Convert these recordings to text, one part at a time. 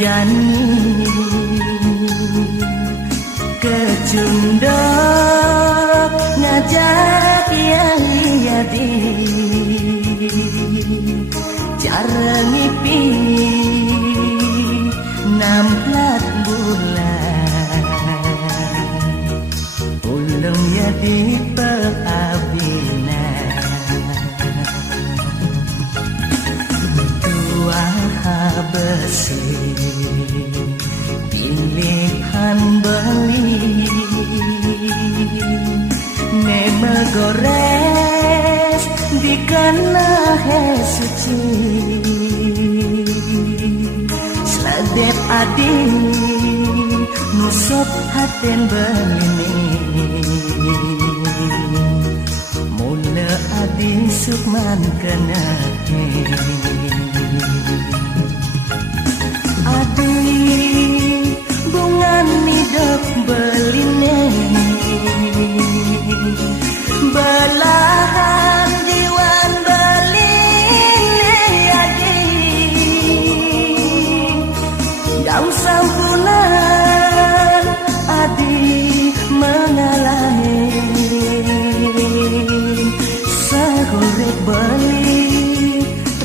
jani kecundok ngajak yang liadi cara ngipi namplat bulan ulung yadi peabina tua besi pilihan beli nema gores di kana suci sladep adi nusop haten belini mula adi sukman kena adi bungan midok beline belahan diwan beline adi daun sampunan adi mengalahi sagorek beli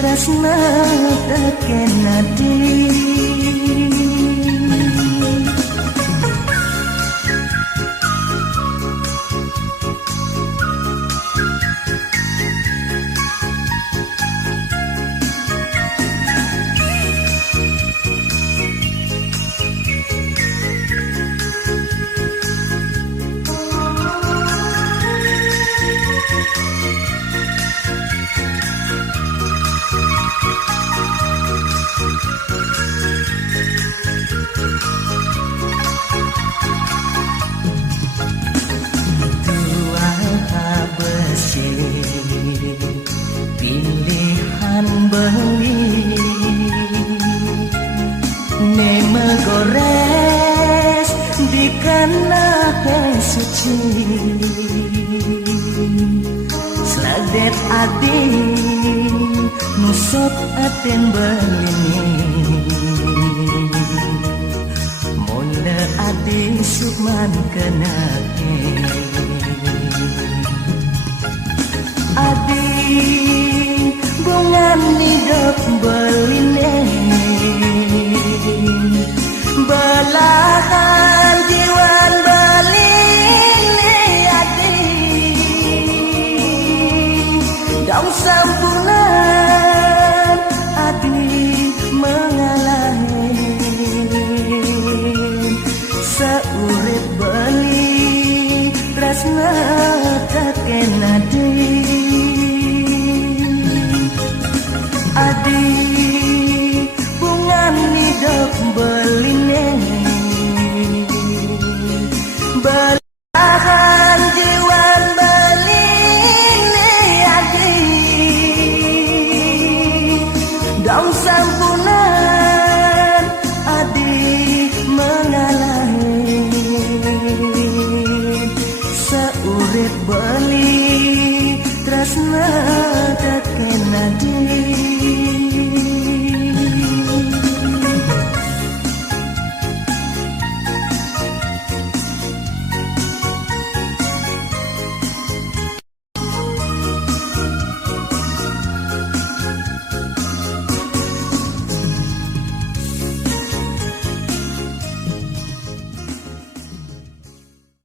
rasna teken adi pilihan beli nema gores di kana suci sladet adi nusop aten belini mula adi sukman kenake adi bungan nidok beline belahan jiwan beline adi daun sampunan adi mengalahi seurip beli tresna teken adi adi bungan nidok beline belahan jiwan beline adi daun sampunan adi mengalahi seurip beli tresna teken adi